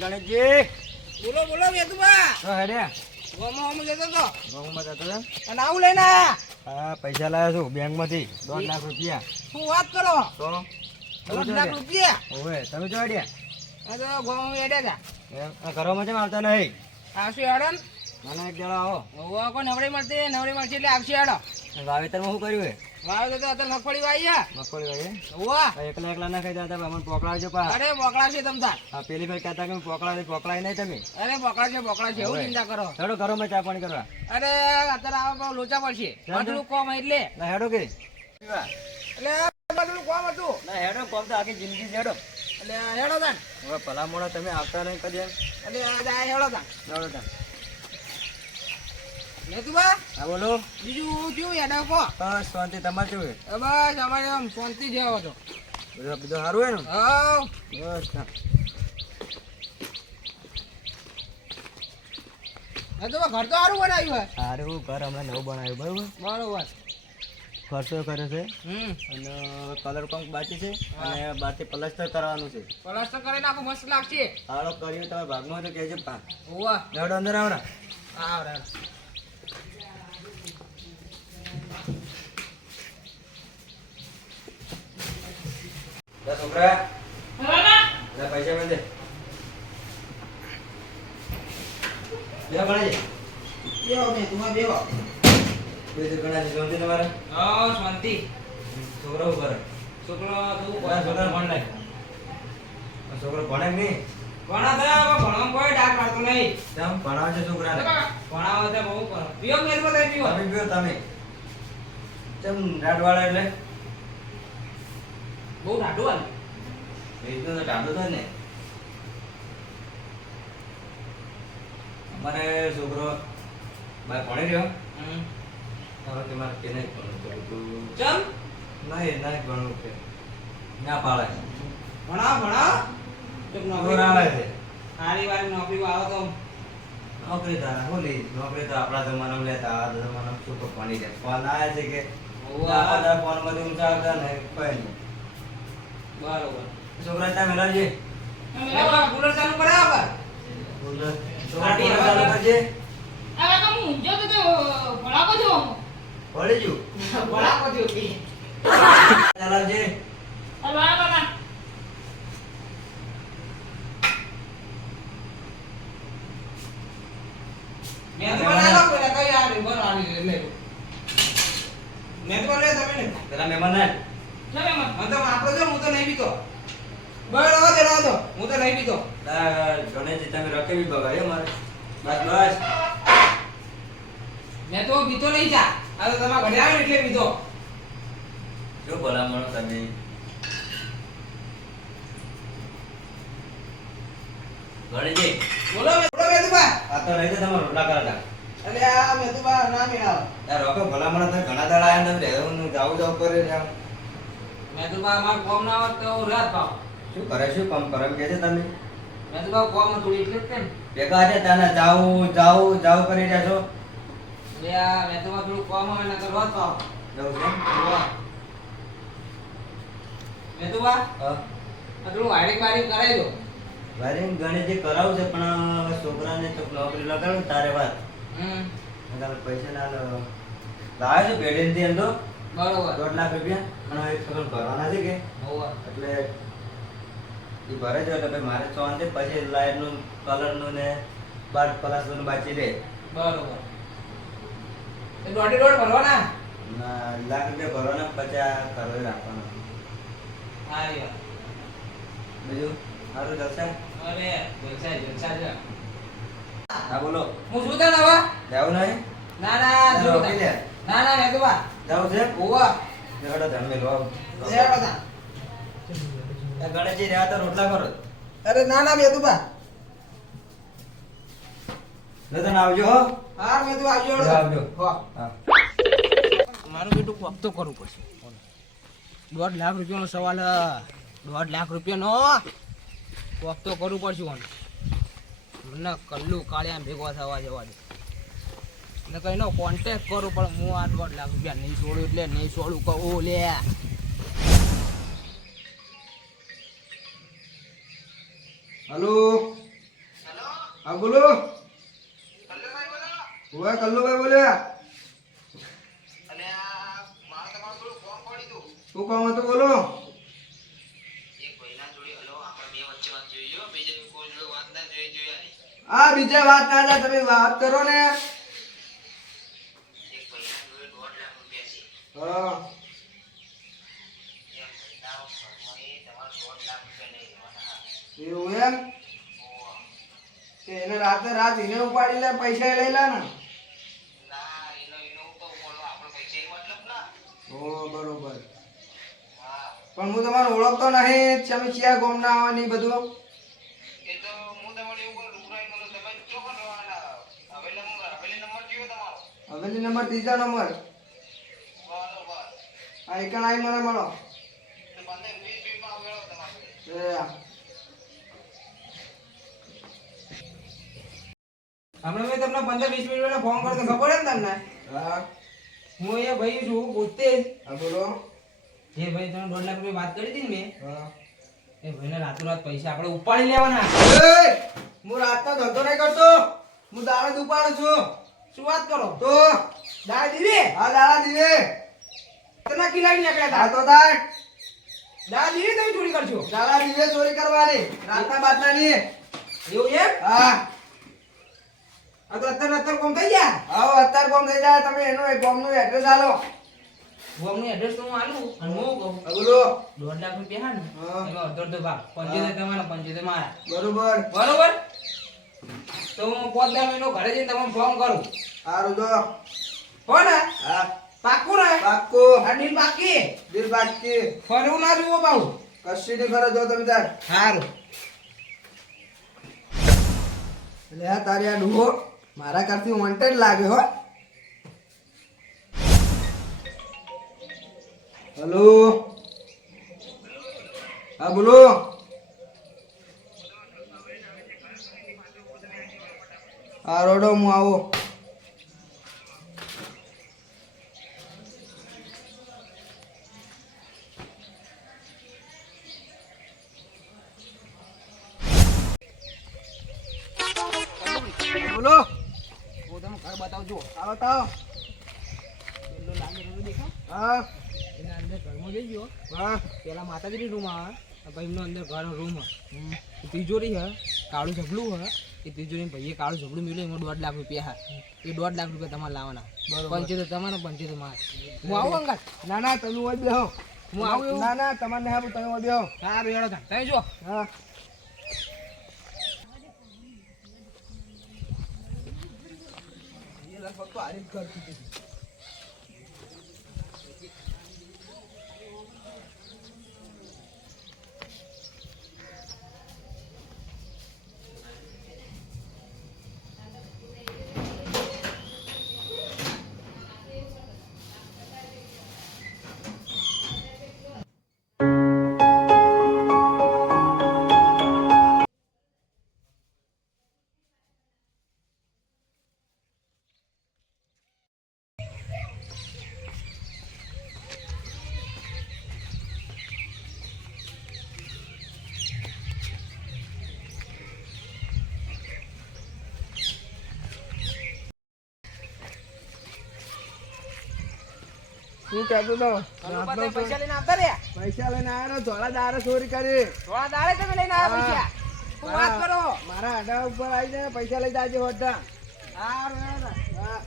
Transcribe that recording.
ગણેશજી બોલો બોલો વેતુબા. તો હેડે ગોમો જતો તો. ગોમાં જતો એમ અને આવું લઈને આયા. હા પૈસા લાવ્યો છું બેંકમાંથી 2 લાખ રૂપિયા. શું વાત કરો? તો 2 લાખ રૂપિયા. ઓવે તમે જો હેડ્યા આ તો ગોમો હેડ્યા હતા. એમ આ ઘરોમાં કેમ આવતા નહીં? આવશે હેડન. મને એક જણા આવો ઓવા કોઈ નવડી મળશે એટલે આવશે હેડો. વાવેતરમાં શું કર્યું હે? વાવ તો અત્યારે મગફળી વાઈ મગફળી વાવી ઓવા. એકલા ના ખાઈ જતા અમને પોકળાવજો પા. અરે બોકડા છે તમતાર. હા પેલી ભાઈ કહેતા કે પોકળાય નહીં તમે. અરે બોકડા છે એવું ચિંતા કરો. હેડો ઘરોમાં ચા પાણી કરવા. અરે અત્યારે આવા લોચા પડશે. આટલું કોમ એટલે. ના હેડો કે એટલે બધું કોમ હતું. ના હેડો કોમ તો આખી જિંદગી છે હેડો. એટલે હેડો તાન. હવે ભલા મોડા તમે આવતા નહીં કદી એમ. એટલે હેડો તાન. હેડો તા. મેતુબા હા બોલો. બીજું કેવું યાદ કહો. બસ શાંતિ તમારે કેવું છે? બસ અમારે આમ શાંતિ જેવો હતો. બધું સારું હોય ને? હા બસ ના. ઘર તો સારું બનાવ્યું હોય. સારું ઘર હમણાં નવું બનાવ્યું બરોબર. બરોબર. ખર્ચો કર્યો છે હમ. અને કલર પંપ બાકી છે અને બાકી પ્લાસ્ટર કરવાનું છે. પ્લાસ્ટર કરી નાખો મસ્ત લાગશે. સારો કર્યું તમે ભાગમાં તો કહેજો પા. ઓવા હેડો અંદર આવડા. આવડે. છોકરા પૈસા મળે બે ગણાય બેહો મે તુમા બેહો. બે ગણા છે જોંતી તમારે. હા શાંતિ. છોકરા શું કરે? છોકરો તું છોકરા ભણ લાય. છોકરો ભણે કે નહીં? ભણા થયા ભણવા કોઈ ડાક મારતો નહીં. તેમ ભણાવે છે છોકરાને. ભણાવે તો બહુ કરો. પીઓ મેલ માં પીઓ. તમે પીઓ તમે. કેમ રાડવાળા એટલે? બહુ ઢાઢું હાલ. રીતનું તો ટાઢું થાય ને. અમારે છોકરો ભાઈ ભણી રહ્યો. હવે તમારે કે નહીં ભણવું તો ચમ નહીં ભણવું કે ના પાડે. ભણા ચમ નોકરી આવે છે. સારી વાળી નોકરી આવે તો નોકરી તારા હોલી નોકરી તો આપણા જમાનામાં લેતા આ જમાનામાં શું તો ભણી જાય ફોન આવે છે કે આપણા ફોનમાં ઊંચા આવતા ને કોઈ નહીં. બરોબર. છોકરા ત્યાં મેળવજે. કુલર ચાલુ કરાવ. છોકરા ચાલુ કરજે. ભળી ગયું. ભણાકો જો કે ચલાવજે. મેં તો બનાવો પેલા કઈ આવી બરો આવી લે. મેં તો લે તમે ને. પેલા મહેમાન ને મને તો આપણો જો હું તો નહીં પીતો. બસ રહો દો હું તો નહીં પીતો. ગણેશજી તમે રકેવી બગાડ્યો મારે. બસ બસ. મેં તો પીતો નહીં ચા. આ તો તમારા ઘરે આવે એટલે પીતો. જો ભલામણો તમે ગણેશજી બોલો મેતુબા. આ તો નહીં તો તમે રોટલા કરતા. અલે આ મેતુબા ના મેળાવ. યાર રોકો ભલામણો તમે ઘણા દાડા આયા તમે રહેવાનું જાવ કરે જાવ. મેતુબા અમાર કોમ ના આવત તો રાત પાવ. શું કરે શું કામ કરે એમ કહે છે તમે? મેતુબા કોમ થોડી એટલે જ તેમ. ભેગા છે તને જાવ કરી રહ્યા છો. લે આ મેતુબા થોડું કોમ હોય ને તો રાત પાવ. જવું છે મેતુબા હા આ થોડું વાયરિંગ વાયરિંગ કરાવી દો. વાયરિંગ ગણેશજી કરાવું છે પણ હવે છોકરાને તો નોકરી લગાડું તારે વાત. તારે પૈસા ના લાવે છે ભેડેથી એમ તો બરોબર. 2 લાખ રૂપિયા પણ હવે ખબર ભરવાના છે કે હોવા. એટલે એ ભરે છે એટલે ભાઈ મારે ચોંધે પછી લાઈટનું કલરનું ને 12 પ્લાસ્ટરનું બાકી રહે. બરોબર. એ દોઢ ભરવાના. ના લાખ રૂપિયા ભરવાના 50 કરવે રાખવાના. સારી વાત. બીજું સારું જલસા. અરે જલસા છે. હા બોલો. હું શું તને હવે? જાવું નહીં? ના ના શું રોકી લે. ના મેતુબા. જાવું છે? હોવા. હેડો ધર્મે લો. લે બધા. ગણેશજી રહ્યા તો રોટલા કરો. અરે ના મેતુબા. નતન આવજો હો. હા મેતુબા આવજો. આવજો. હો. હા. મારું બેટું કોક તો કરવું પડશે. 1.5 લાખ રૂપિયાનો સવાલ. 1.5 લાખ રૂપિયાનો કોક તો કરવું પડશે. મને કલ્લું કાળિયા ભેગો થવા જવા દે. ને કઈ નો કોન્ટેક્ટ કરું પણ હું આ 1.5 લાખ રૂપિયા નહીં છોડું એટલે નહીં છોડું કહું લે. હલો હા બોલો. ઓય કલ્લુભાઈ બોલ્યા. શું કામ હતું બોલો. હા બીજા વાત ના થાય, તમે વાત કરો ને. હા એવું એમ કે એને રાતે રાત એને ઉપાડી લે, પૈસા લઈ લે ને. ઓ બરોબર. પણ હું તમારે ઓળખતો નહીં, તમે ક્યાં ગામ ના આવવાની બધું. હવેલી નંબર ત્રીજા નંબર. હા એકણ આઈ મને મળો. હમણાં મેં તમને 15-20 મિનિટ પહેલા ફોન કર્યો તો ખબર એમ તમને? હા હું એ ભાઈ છું પોતે જ. હા બોલો. જે ભાઈ તમે 2 લાખ રૂપિયા વાત કરી હતી ને મેં, હા એ ભાઈને રાતોરાત પૈસા આપણે ઉપાડી લેવાના. હું રાતનો ધંધો નહીં કરતો, હું દાડે જ ઉપાડું છું. શું વાત કરો? તો દાદા દીદી હા દાડા દીવે. તમે કિલાડી નીકળ્યા હા હતા. તો તાર દાદા દીદી તમે ચોરી કરશો દાડા દીવે ચોરી કરવાની, રાતના બાતના નહીં. એવું એમ? હા આ તો અત્યારે કોમ થઈ ગયા. આવો અત્યારે કોમ થઈ જાય. તમે એનું એક ગામનું એડ્રેસ આલો. હું અમને એડ્રેસ તો હું આલું અને હું કહું હા બોલો. 2 લાખ રૂપિયા હા ને હા. એમાં અડધો ભાગ 75 તમારા 75 મારા. બરોબર. બરોબર? તો હું 5-10 મહિનો ઘરે જઈને તમને ફોન કરું. સારું તો. હો ને? હા પાક્કું ને? પાક્કું. આ ડીલ પાક્કી? દિલ બાકી ફરવું ના જુઓ બાઉ. કશી નહીં કરો જો તમે તાર. સારું. એટલે આ તારી આ ડૂહો મારા કરતી વોન્ટેડ લાગે હો. હેલો હા બોલો. હા રોડો હું આવો. બોલો. હું તમને ઘર બતાવજો. આવો તાવ. પેલો લાગે રહ્યો દેખાવ? હા એના અંદર ઘરમાં જઈ ગયો. હા પેલા માતાજીની રૂમ આવે, ભાઈ એમનો અંદર ઘરનો રૂમ તિજોરી હે, કાળું ઝબલું હે. એ તિજોરી ભાઈએ કાળું ઝબલું મેળ્યું, એમાં 1.5 લાખ રૂપિયા હા. એ 1.5 લાખ રૂપિયા તમારે લાવવાના. બરોબર. 75 તમારે 75 મારે. હું આવું અંગાત? ના ના તમે હોય બેહો. હું આવું એવું? ના ના તમારે નહીં આવું, તમે હોય બેહો. સારું હેડો તાણ. તમે જો હા એ લગભગ તો હારી જ કરતી હતી. શું કહેતો તો? પૈસા લઈને આવતા રહ્યા. પૈસા લઈને આવ્યો, ધોળા દારે ચોરી કરી. થોડા દાડે તમે લઈને આવ્યા પૈસા. શું વાત કરો? મારા આડા ઉપર આવી જાય, પૈસા લઈ જાજે હોતા. સારું હેડો તાણ. હા